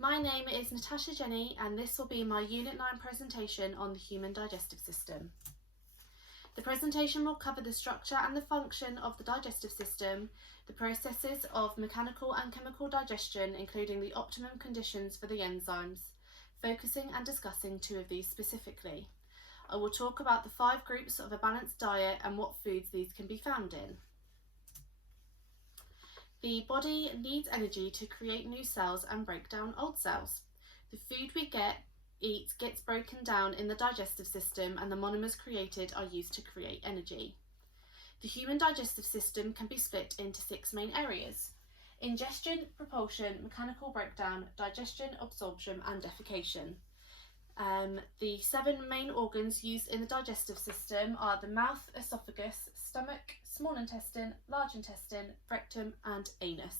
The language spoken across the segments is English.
My name is Natasha Jenny and this will be my Unit 9 presentation on the human digestive system. The presentation will cover the structure and the function of the digestive system, the processes of mechanical and chemical digestion, including the optimum conditions for the enzymes, focusing and discussing two of these specifically. I will talk about the 5 groups of a balanced diet and what foods these can be found in. The body needs energy to create new cells and break down old cells. The food we eat gets broken down in the digestive system and the monomers created are used to create energy. The human digestive system can be split into 6 main areas: ingestion, propulsion, mechanical breakdown, digestion, absorption and defecation. The 7 main organs used in the digestive system are the mouth, esophagus, stomach, small intestine, large intestine, rectum and anus.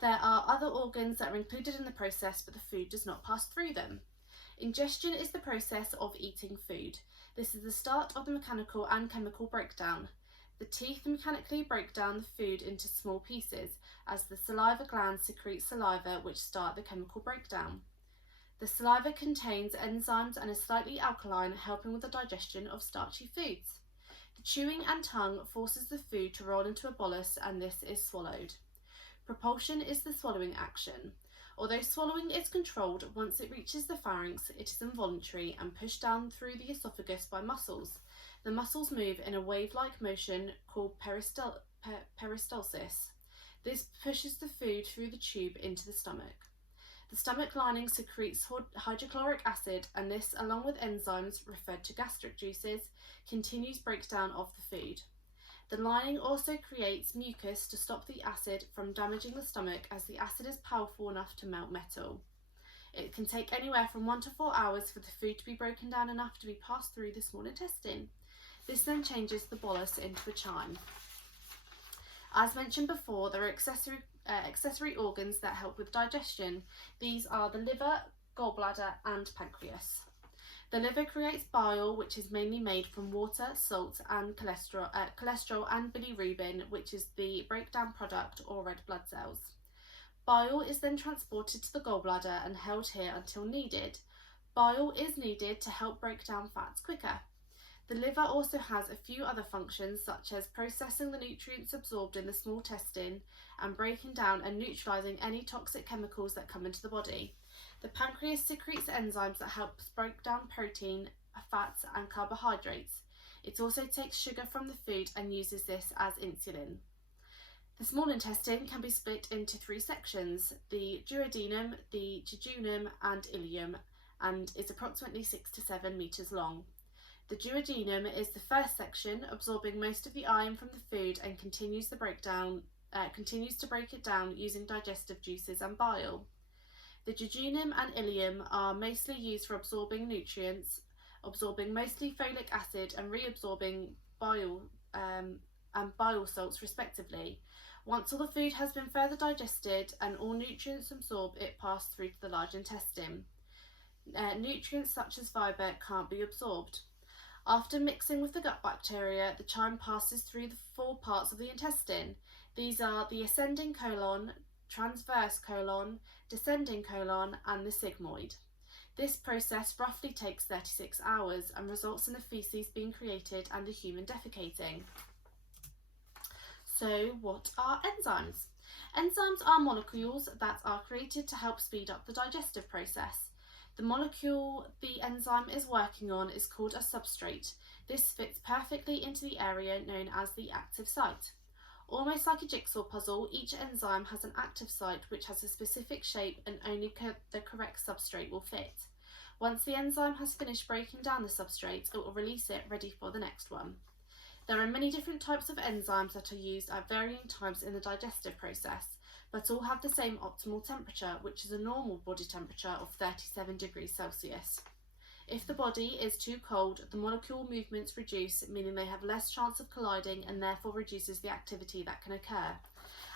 There are other organs that are included in the process, but the food does not pass through them. Ingestion is the process of eating food. This is the start of the mechanical and chemical breakdown. The teeth mechanically break down the food into small pieces as the saliva glands secrete saliva, which start the chemical breakdown. The saliva contains enzymes and is slightly alkaline, helping with the digestion of starchy foods. The chewing and tongue forces the food to roll into a bolus and this is swallowed. Propulsion is the swallowing action. Although swallowing is controlled, once it reaches the pharynx, it is involuntary and pushed down through the esophagus by muscles. The muscles move in a wave-like motion called peristalsis. This pushes the food through the tube into the stomach. The stomach lining secretes hydrochloric acid and this, along with enzymes referred to gastric juices, continues breakdown of the food. The lining also creates mucus to stop the acid from damaging the stomach, as the acid is powerful enough to melt metal. It can take anywhere from 1 to 4 hours for the food to be broken down enough to be passed through the small intestine. This then changes the bolus into a chyme. As mentioned before, there are accessory organs that help with digestion. These are the liver, gallbladder and pancreas. The liver creates bile, which is mainly made from water, salt and cholesterol and bilirubin, which is the breakdown product or red blood cells. Bile is then transported to the gallbladder and held here until needed. Bile is needed to help break down fats quicker. The liver also has a few other functions, such as processing the nutrients absorbed in the small intestine and breaking down and neutralising any toxic chemicals that come into the body. The pancreas secretes enzymes that help break down protein, fats and carbohydrates. It also takes sugar from the food and uses this as insulin. The small intestine can be split into 3 sections: the duodenum, the jejunum and ileum, and is approximately 6 to 7 metres long. The duodenum is the first section, absorbing most of the iron from the food and continues to break it down using digestive juices and bile. The jejunum and ileum are mostly used for absorbing nutrients, absorbing mostly folic acid and reabsorbing bile and bile salts respectively. Once all the food has been further digested and all nutrients absorbed, it passes through to the large intestine. Nutrients such as fibre can't be absorbed. After mixing with the gut bacteria, the chyme passes through the 4 parts of the intestine. These are the ascending colon, transverse colon, descending colon and the sigmoid. This process roughly takes 36 hours and results in the faeces being created and the human defecating. So what are enzymes? Enzymes are molecules that are created to help speed up the digestive process. The molecule the enzyme is working on is called a substrate. This fits perfectly into the area known as the active site. Almost like a jigsaw puzzle, each enzyme has an active site which has a specific shape and only the correct substrate will fit. Once the enzyme has finished breaking down the substrate, it will release it ready for the next one. There are many different types of enzymes that are used at varying times in the digestive process, but all have the same optimal temperature, which is a normal body temperature of 37 degrees Celsius. If the body is too cold, the molecule movements reduce, meaning they have less chance of colliding and therefore reduces the activity that can occur.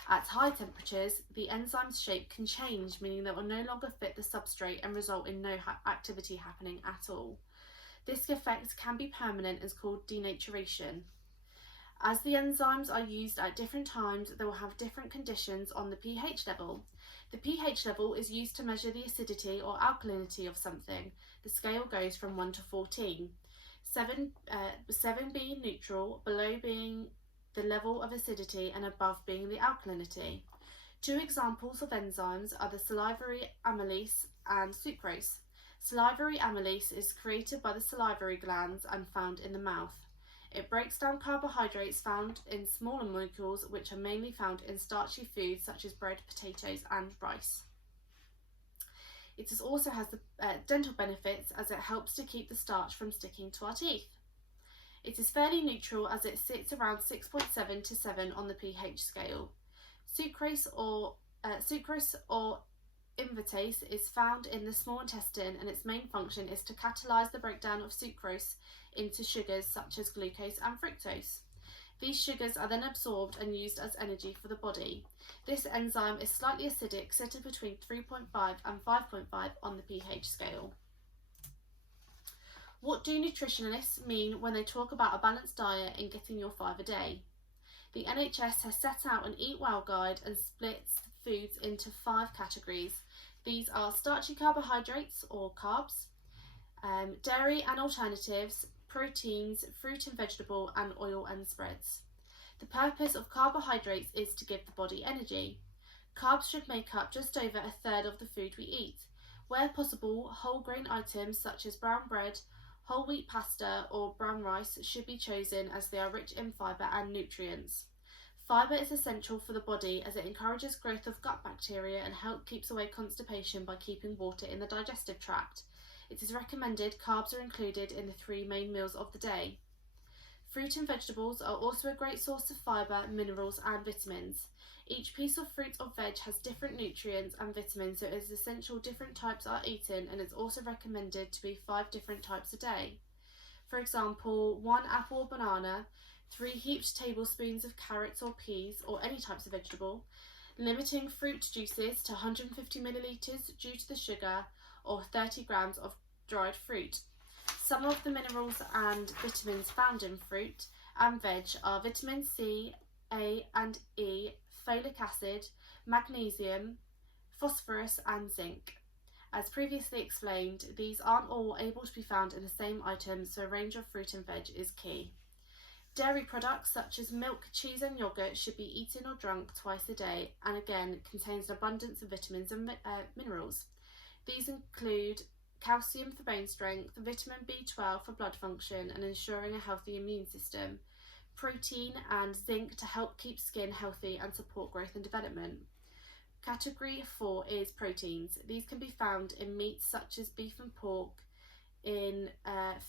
At high temperatures, the enzyme's shape can change, meaning they will no longer fit the substrate and result in no activity happening at all. This effect can be permanent and is called denaturation. As the enzymes are used at different times, they will have different conditions on the pH level. The pH level is used to measure the acidity or alkalinity of something. The scale goes from 1 to 14. 7 being neutral, below being the level of acidity, and above being the alkalinity. Two examples of enzymes are the salivary amylase and sucrose. Salivary amylase is created by the salivary glands and found in the mouth. It breaks down carbohydrates found in smaller molecules, which are mainly found in starchy foods such as bread, potatoes, and rice. It also has the dental benefits, as it helps to keep the starch from sticking to our teeth. It is fairly neutral, as it sits around 6.7 to 7 on the pH scale. Sucrose or invertase is found in the small intestine, and its main function is to catalyse the breakdown of sucrose into sugars such as glucose and fructose. These sugars are then absorbed and used as energy for the body. This enzyme is slightly acidic, sitting between 3.5 and 5.5 on the pH scale. What do nutritionists mean when they talk about a balanced diet and getting your 5 a day? The NHS has set out an Eat Well guide and splits foods into 5 categories. These are starchy carbohydrates or carbs, dairy and alternatives, proteins, fruit and vegetable, and oil and spreads. The purpose of carbohydrates is to give the body energy. Carbs should make up just over a third of the food we eat. Where possible, whole grain items such as brown bread, whole wheat pasta, or brown rice should be chosen, as they are rich in fibre and nutrients. Fibre is essential for the body, as it encourages growth of gut bacteria and keeps away constipation by keeping water in the digestive tract. It is recommended carbs are included in the 3 main meals of the day. Fruit and vegetables are also a great source of fibre, minerals, and vitamins. Each piece of fruit or veg has different nutrients and vitamins, so it is essential different types are eaten, and it's also recommended to be 5 different types a day. For example, 1 apple or banana, 3 heaped tablespoons of carrots or peas or any types of vegetable, limiting fruit juices to 150 millilitres due to the sugar, or 30 grams of dried fruit. Some of the minerals and vitamins found in fruit and veg are vitamin C, A and E, folic acid, magnesium, phosphorus and zinc. As previously explained, these aren't all able to be found in the same items, so a range of fruit and veg is key. Dairy products such as milk, cheese and yogurt should be eaten or drunk twice a day, and again contains an abundance of vitamins and minerals. These include calcium for bone strength, vitamin B12 for blood function and ensuring a healthy immune system, protein and zinc to help keep skin healthy and support growth and development. Category 4 is proteins. These can be found in meats such as beef and pork, in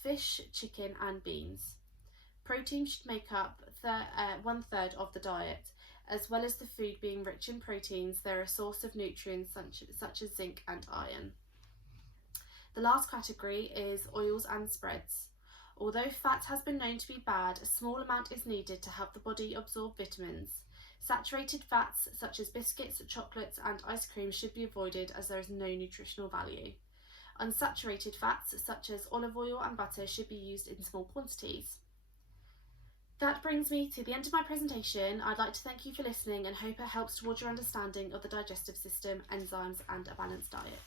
fish, chicken and beans. Protein should make up 1/3 of the diet. As well as the food being rich in proteins, they're a source of nutrients such as zinc and iron. The last category is oils and spreads. Although fat has been known to be bad, a small amount is needed to help the body absorb vitamins. Saturated fats such as biscuits, chocolates and ice cream should be avoided, as there is no nutritional value. Unsaturated fats such as olive oil and butter should be used in small quantities. That brings me to the end of my presentation. I'd like to thank you for listening and hope it helps towards your understanding of the digestive system, enzymes and a balanced diet.